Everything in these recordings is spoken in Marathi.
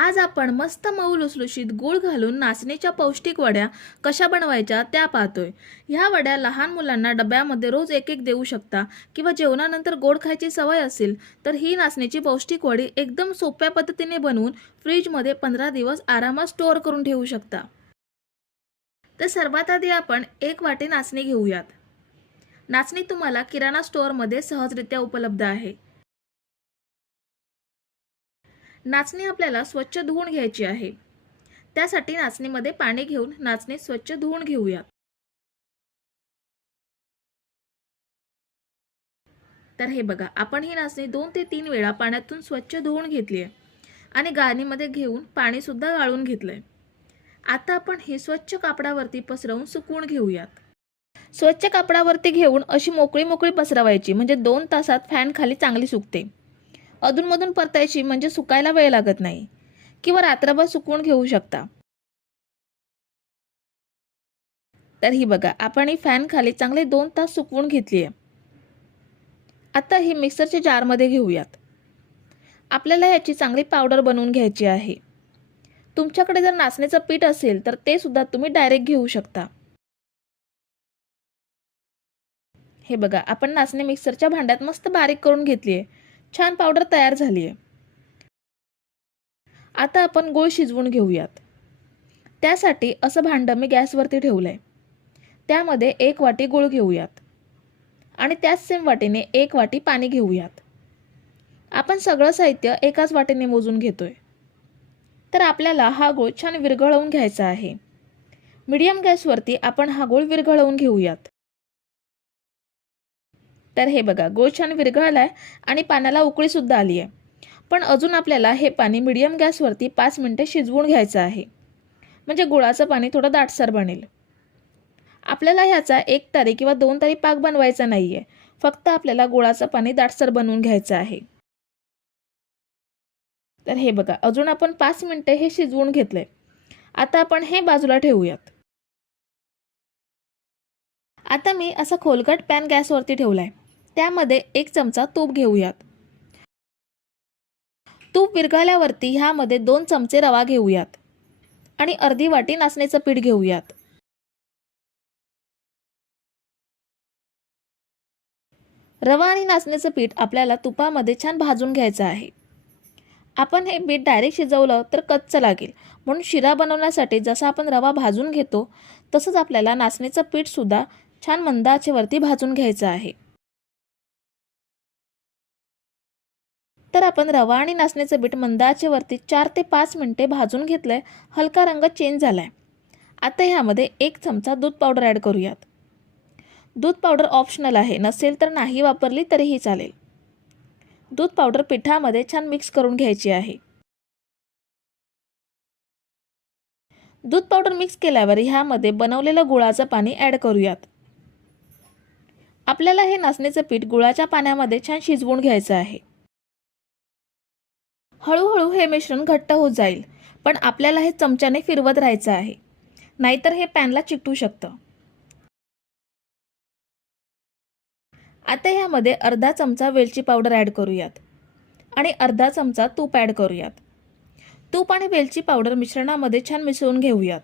आज आपण मस्त मऊ लुसलुशीत गूळ घालून नाचणीच्या पौष्टिक वड्या कशा बनवायच्या त्या पाहतोय. ह्या वड्या लहान मुलांना डब्यामध्ये रोज एक एक देऊ शकता किंवा जेवणानंतर गोड खायची सवय असेल तर ही नाचणीची पौष्टिक वडी एकदम सोप्या पद्धतीने बनवून फ्रीजमध्ये पंधरा दिवस आरामात स्टोअर करून ठेवू शकता. तर सर्वात आधी आपण एक वाटी नाचणी घेऊयात. नाचणी तुम्हाला किराणा स्टोअरमध्ये सहजरित्या उपलब्ध आहे. नाचणी आपल्याला स्वच्छ धुवून घ्यायची आहे. त्यासाठी नाचणीमध्ये पाणी घेऊन नाचणी स्वच्छ धुवून घेऊयात तर हे बघा आपण ही नाचणी दोन ते तीन वेळा पाण्यातून स्वच्छ धुवून घेतली आहे आणि गाळणीमध्ये घेऊन पाणीसुद्धा गाळून घेतलं आहे आता आपण ही स्वच्छ कापडावरती पसरवून सुकवून घेऊयात. स्वच्छ कापडावरती घेऊन अशी मोकळी मोकळी पसरवायची म्हणजे दोन तासात फॅन खाली चांगली सुकते. अधूनमधून परतायची म्हणजे सुकायला वेळ लागत नाही. किंवा रात्रभर सुकवून घेऊ शकता. तर ही बघा आपण ही फॅन खाली चांगले दोन तास सुकवून घेतली आहे आता ही मिक्सरच्या जारमध्ये घेऊयात. आपल्याला याची चांगली पावडर बनवून घ्यायची आहे. तुमच्याकडे जर नाचण्याचं पीठ असेल तर ते सुद्धा तुम्ही डायरेक्ट घेऊ शकता. हे बघा आपण नाचणी मिक्सरच्या भांड्यात मस्त बारीक करून घेतली आहे छान पावडर तयार झाली आहे आता आपण गूळ शिजवून घेऊयात. त्यासाठी असं भांडं मी गॅसवरती ठेवलं आहे त्यामध्ये एक वाटी गूळ घेऊयात. आणि त्याच सेम वाटीने एक वाटी पाणी घेऊयात. आपण सगळं साहित्य एकाच वाटीने मोजून घेतो आहे तर आपल्याला हा गूळ छान विरघळवून घ्यायचा आहे. मीडियम गॅसवरती आपण हा गूळ विरघळवून घेऊयात. तर हे बघा गोळ छान विरघळलाय आणि पाण्याला उकळीसुद्धा आली आहे. पण अजून आपल्याला हे पाणी मिडियम गॅसवरती पाच मिनटे शिजवून घ्यायचं आहे. म्हणजे गुळाचं पाणी थोडं दाटसर बनेल. आपल्याला ह्याचा एक तारी किंवा दोन तारी पाक बनवायचा नाही आहे फक्त आपल्याला गुळाचं पाणी दाटसर बनवून घ्यायचं आहे. तर हे बघा अजून आपण पाच मिनटे हे शिजवून घेतलंय. आता आपण हे बाजूला ठेवूयात. आता मी असा खोलगट पॅन गॅसवरती ठेवलाय. त्यामध्ये एक चमचा तूप घेऊयात. तूप विरघळल्यावरती ह्यामध्ये दोन चमचे रवा घेऊयात आणि अर्धी वाटी नाचण्याचं पीठ घेऊयात. रवा आणि नाचण्याचं पीठ आपल्याला तुपामध्ये छान भाजून घ्यायचं आहे. आपण हे पीठ डायरेक्ट शिजवलं तर कच्चं लागेल. म्हणून शिरा बनवण्यासाठी जसं आपण रवा भाजून घेतो तसंच आपल्याला नाचण्याचं पीठसुद्धा छान मंदाचेवरती भाजून घ्यायचं आहे. तर आपण रवा आणि नाचण्याचं पीठ मंद चार ते पाच मिनटे भाजून घेतलं आहे हलका रंग चेंज झाला आहे आता ह्यामध्ये एक चमचा दूध पावडर ॲड करूयात. दूध पावडर ऑप्शनल आहे. नसेल तर नाही वापरली तरीही चालेल. दूध पावडर पिठामध्ये छान मिक्स करून घ्यायची आहे. दूध पावडर मिक्स केल्यावर ह्यामध्ये बनवलेलं गुळाचं पाणी ॲड करूयात. आपल्याला हे नाचण्याचं पीठ गुळाच्या पाण्यामध्ये छान शिजवून घ्यायचं आहे. हळूहळू हे मिश्रण घट्ट होत जाईल पण आपल्याला हे चमच्याने फिरवत राहायचं आहे. नाहीतर हे पॅनला चिकटू शकतं. आता ह्यामध्ये अर्धा चमचा वेलची पावडर ॲड करूयात. आणि अर्धा चमचा तूप ॲड करूयात. तूप आणि वेलची पावडर मिश्रणामध्ये छान मिसळून घेऊयात.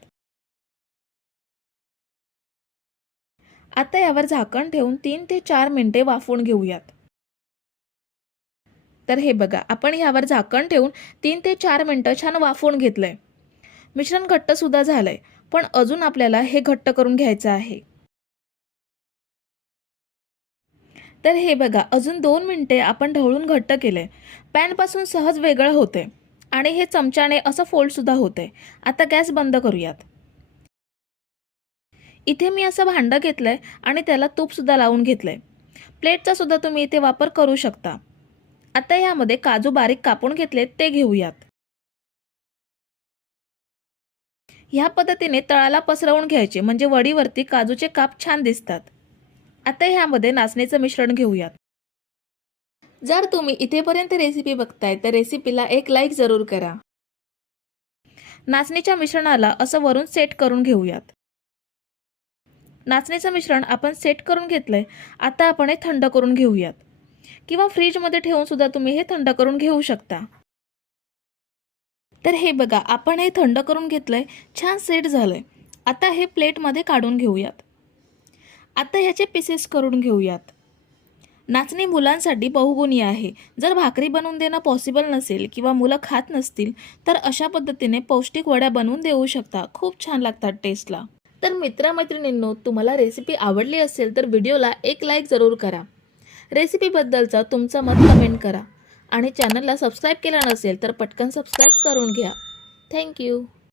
आता यावर झाकण ठेवून तीन ते चार मिनिटे वाफवून घेऊयात. तर हे बघा आपण ह्यावर झाकण ठेवून तीन ते चार मिनटं छान वाफवून घेतलंय. मिश्रण घट्टसुद्धा झालं झालंय पण अजून आपल्याला हे घट्ट करून घ्यायचं आहे. तर हे बघा अजून दोन मिनटे आपण ढवळून घट्ट केले पॅनपासून सहज वेगळं होते आणि हे चमच्याने असं फोल्डसुद्धा होते आता गॅस बंद करूयात. इथे मी असं भांडं घेतलंय आणि त्याला तूपसुद्धा लावून घेतलंय. प्लेटचा सुद्धा तुम्ही इथे वापर करू शकता. आता यामध्ये काजू बारीक कापून घेतलेत ते घेऊयात. ह्या पद्धतीने तळाला पसरवून घ्यायचे म्हणजे वडीवरती काजूचे काप छान दिसतात. आता ह्यामध्ये नाचणीचं मिश्रण घेऊयात. जर तुम्ही इथेपर्यंत रेसिपी बघताय तर रेसिपीला एक लाईक जरूर करा. नाचणीच्या मिश्रणाला असं वरून सेट करून घेऊयात. नाचणीचं मिश्रण आपण सेट करून घेतलंय आता आपण हे थंड करून घेऊयात. किंवा फ्रीजमध्ये ठेवून सुद्धा तुम्ही हे थंड करून घेऊ शकता. तर हे बघा आपण हे थंड करून घेतलं आहे छान सेट झालं आहे आता हे प्लेटमध्ये काढून घेऊयात. आता ह्याचे पीसेस करून घेऊयात. नाचणी मुलांसाठी बहुगुणी आहे. जर भाकरी बनवून देणं पॉसिबल नसेल किंवा मुलं खात नसतील तर अशा पद्धतीने पौष्टिक वड्या बनवून देऊ शकता. खूप छान लागतात टेस्टला तर मित्रमैत्रिणींनो तुम्हाला रेसिपी आवडली असेल तर व्हिडिओला एक लाईक जरूर करा. रेसिपीबद्दलचं तुमचं मत कमेंट करा. आणि चॅनलला सबस्क्राईब केलं नसेल तर पटकन सबस्क्राईब करून घ्या. थँक्यू